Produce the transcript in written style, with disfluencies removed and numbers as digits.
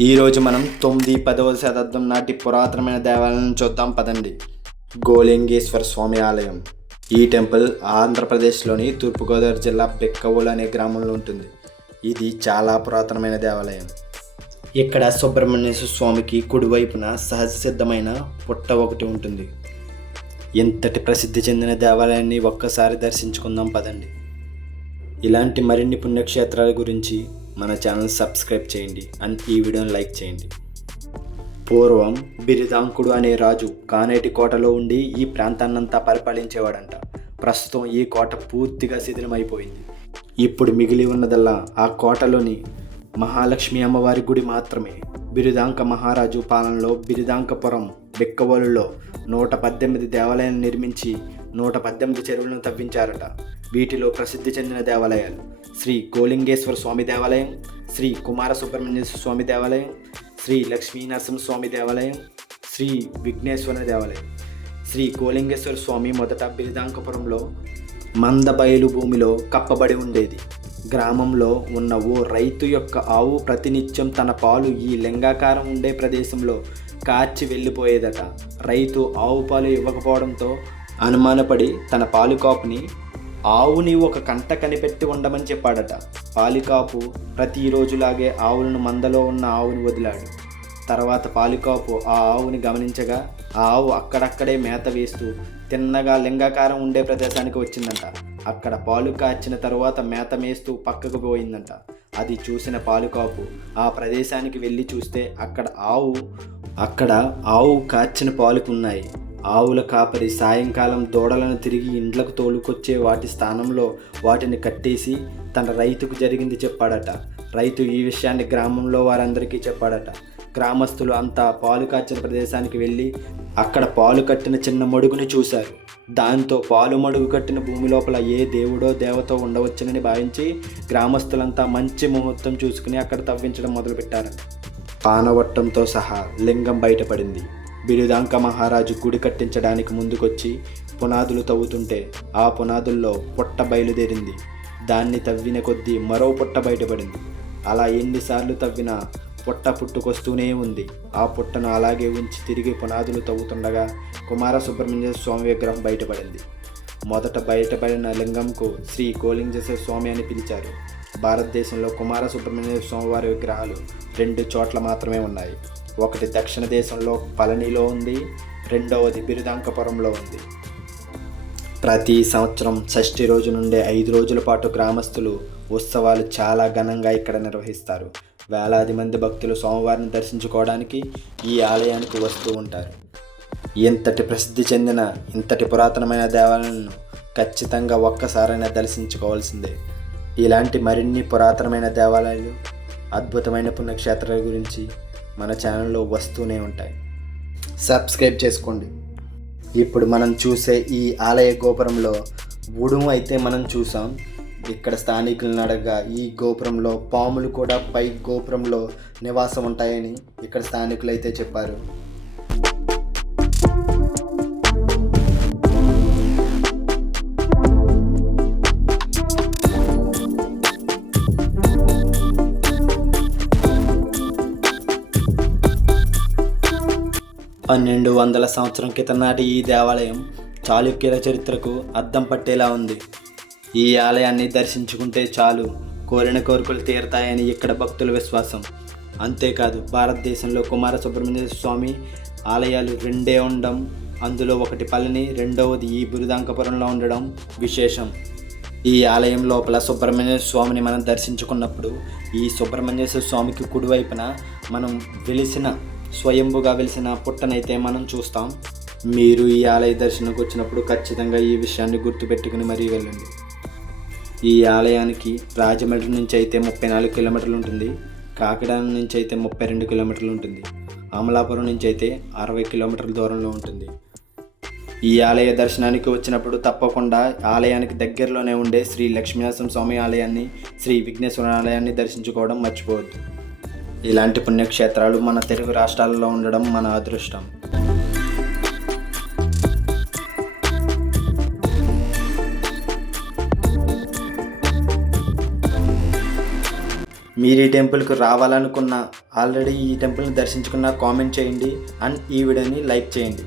ఈరోజు మనం 9-10వ శతాబ్దం నాటి పురాతనమైన దేవాలయాలను చూద్దాం పదండి. గోలింగేశ్వర స్వామి ఆలయం. ఈ టెంపుల్ ఆంధ్రప్రదేశ్లోని తూర్పుగోదావరి జిల్లా బెక్కవోలు అనే గ్రామంలో ఉంటుంది. ఇది చాలా పురాతనమైన దేవాలయం. ఇక్కడ సుబ్రహ్మణ్యేశ్వర స్వామికి కుడివైపున సహజ సిద్ధమైన పుట్ట ఒకటి ఉంటుంది. ఇంతటి ప్రసిద్ధి చెందిన దేవాలయాన్ని ఒక్కసారి దర్శించుకుందాం పదండి. ఇలాంటి మరిన్ని పుణ్యక్షేత్రాల గురించి మన ఛానల్ సబ్స్క్రైబ్ చేయండి అండ్ ఈ వీడియోని లైక్ చేయండి. పూర్వం బిరుదాంకుడు అనే రాజు కానేటి కోటలో ఉండి ఈ ప్రాంతాన్నంతా పరిపాలించేవాడంట. ప్రస్తుతం ఈ కోట పూర్తిగా శిథిలమైపోయింది. ఇప్పుడు మిగిలి ఉన్నదల్లా ఆ కోటలోని మహాలక్ష్మి అమ్మవారి గుడి మాత్రమే. బిరుదాంక మహారాజు పాలనలో బిరుదాంకపురం బెక్కవోలులో 118 దేవాలయాలను నిర్మించి 118 చెరువులను తవ్వించారట. వీటిలో ప్రసిద్ధి చెందిన దేవాలయాలు శ్రీ గోలింగేశ్వర స్వామి దేవాలయం, శ్రీ కుమార సుబ్రహ్మణ్యేశ్వర స్వామి దేవాలయం, శ్రీ లక్ష్మీ నరసింహస్వామి దేవాలయం, శ్రీ విఘ్నేశ్వర దేవాలయం. శ్రీ గోలింగేశ్వర స్వామి మొదట బిరుదాంకపురంలో మందబయలు భూమిలో కప్పబడి ఉండేది. గ్రామంలో ఉన్న ఓ రైతు యొక్క ఆవు ప్రతినిత్యం తన పాలు ఈ లింగాకారం ఉండే ప్రదేశంలో కార్చి వెళ్ళిపోయేదట. రైతు ఆవు పాలు ఇవ్వకపోవడంతో అనుమానపడి తన పాలుకాపుని ఆవుని ఒక కంట కనిపెట్టి ఉండమని చెప్పాడట. పాలికాపు ప్రతిరోజులాగే ఆవులను మందలో ఉన్న ఆవుని వదిలాడు. తర్వాత పాలికాపు ఆ ఆవుని గమనించగా ఆ ఆవు అక్కడక్కడే మేత వేస్తూ తిన్నగా లింగాకారం ఉండే ప్రదేశానికి వచ్చిందంట. అక్కడ పాలు కాచిన తరువాత మేత మేస్తూ పక్కకు పోయిందంట. అది చూసిన పాలుకాపు ఆ ప్రదేశానికి వెళ్ళి చూస్తే అక్కడ ఆవు కాచిన పాలుకున్నాయి. ఆవుల కాపరి సాయంకాలం దూడలను తిరిగి ఇండ్లకు తోలుకొచ్చే వాటి స్థానంలో వాటిని కట్టేసి తన రైతుకు జరిగింది చెప్పాడట. రైతు ఈ విషయాన్ని గ్రామంలో వారందరికీ చెప్పాడట. గ్రామస్తులు అంతా పాలు కాచిన ప్రదేశానికి వెళ్ళి అక్కడ పాలు కట్టిన చిన్న మడుగుని చూశారు. దాంతో పాలు మడుగు కట్టిన భూమి లోపల ఏ దేవుడో దేవతో ఉండవచ్చునని భావించి గ్రామస్తులంతా మంచి ముహూర్తం చూసుకుని అక్కడ తవ్వించడం మొదలుపెట్టారు. పానవట్టంతో సహా లింగం బయటపడింది. బిరుదాంక మహారాజు గుడి కట్టించడానికి ముందుకొచ్చి పునాదులు తవ్వుతుంటే ఆ పునాదుల్లో పుట్ట బయలుదేరింది. దాన్ని తవ్విన కొద్దీ మరో పుట్ట బయటపడింది. అలా ఎన్నిసార్లు తవ్వినా పుట్ట పుట్టుకొస్తూనే ఉంది. ఆ పుట్టను అలాగే ఉంచి తిరిగి పునాదులు తవ్వుతుండగా కుమార సుబ్రహ్మణ్య స్వామి విగ్రహం బయటపడింది. మొదట బయటపడిన లింగంకు శ్రీ గోలింగేశ్వర స్వామి అని పిలిచారు. భారతదేశంలో కుమార సుబ్రహ్మణ్య స్వామి వారి విగ్రహాలు 2 చోట్ల మాత్రమే ఉన్నాయి. ఒకటి దక్షిణ దేశంలో పళనిలో ఉంది, రెండవది బిరుదాంకపురంలో ఉంది. ప్రతి సంవత్సరం షష్ఠి రోజు నుండి 5 రోజుల పాటు గ్రామస్తులు ఉత్సవాలు చాలా ఘనంగా ఇక్కడ నిర్వహిస్తారు. వేలాది మంది భక్తులు స్వామివారిని దర్శించుకోవడానికి ఈ ఆలయానికి వస్తూ ఉంటారు. ఇంతటి ప్రసిద్ధి చెందిన ఇంతటి పురాతనమైన దేవాలయాలను ఖచ్చితంగా ఒక్కసారైనా దర్శించుకోవాల్సిందే. ఇలాంటి మరిన్ని పురాతనమైన దేవాలయాలు, అద్భుతమైన పుణ్యక్షేత్రాల గురించి మన ఛానల్లో వస్తూనే ఉంటాయి. సబ్స్క్రైబ్ చేసుకోండి. ఇప్పుడు మనం చూసే ఈ ఆలయ గోపురంలో ఉడుము అయితే మనం చూసాం. ఇక్కడ స్థానికులను అడగగా ఈ గోపురంలో పాములు కూడా పై గోపురంలో నివాసం ఉంటాయని ఇక్కడ స్థానికులు అయితే చెప్పారు. పన్నెండు 1200 సంవత్సరం క్రితం నాటి ఈ దేవాలయం చాళుక్యుల చరిత్రకు అద్దం పట్టేలా ఉంది. ఈ ఆలయాన్ని దర్శించుకుంటే చాలు కోరిన కోరికలు తీరతాయని ఇక్కడ భక్తుల విశ్వాసం. అంతేకాదు భారతదేశంలో కుమార సుబ్రహ్మణ్యేశ్వర స్వామి ఆలయాలు 2 ఉండడం, అందులో ఒకటి పళని, రెండవది ఈ బిరుదాంకపురంలో ఉండడం విశేషం. ఈ ఆలయం లోపల సుబ్రహ్మణ్యేశ్వర స్వామిని మనం దర్శించుకున్నప్పుడు ఈ సుబ్రహ్మణ్యేశ్వర స్వామికి కుడివైపున మనం స్వయంభుగా వెలిసిన పుట్టనైతే మనం చూస్తాం. మీరు ఈ ఆలయ దర్శనకు వచ్చినప్పుడు ఖచ్చితంగా ఈ విషయాన్ని గుర్తుపెట్టుకుని మరీ వెళ్ళండి. ఈ ఆలయానికి రాజమండ్రి నుంచి అయితే 34 కిలోమీటర్లు ఉంటుంది, కాకినాడ నుంచి అయితే 32 కిలోమీటర్లు ఉంటుంది, అమలాపురం నుంచి అయితే 60 కిలోమీటర్ల దూరంలో ఉంటుంది. ఈ ఆలయ దర్శనానికి వచ్చినప్పుడు తప్పకుండా ఆలయానికి దగ్గరలోనే ఉండే శ్రీ లక్ష్మీనరసింహ స్వామి ఆలయాన్ని, శ్రీ విఘ్నేశ్వర ఆలయాన్ని దర్శించుకోవడం మర్చిపోవద్దు. ఇలాంటి పుణ్యక్షేత్రాలు మన తెలుగు రాష్ట్రాలలో ఉండడం మన అదృష్టం. మీరు ఈ టెంపుల్కి రావాలనుకున్నా, ఆల్రెడీ ఈ టెంపుల్ని దర్శించుకున్నా కామెంట్ చేయండి అండ్ ఈ వీడియోని లైక్ చేయండి.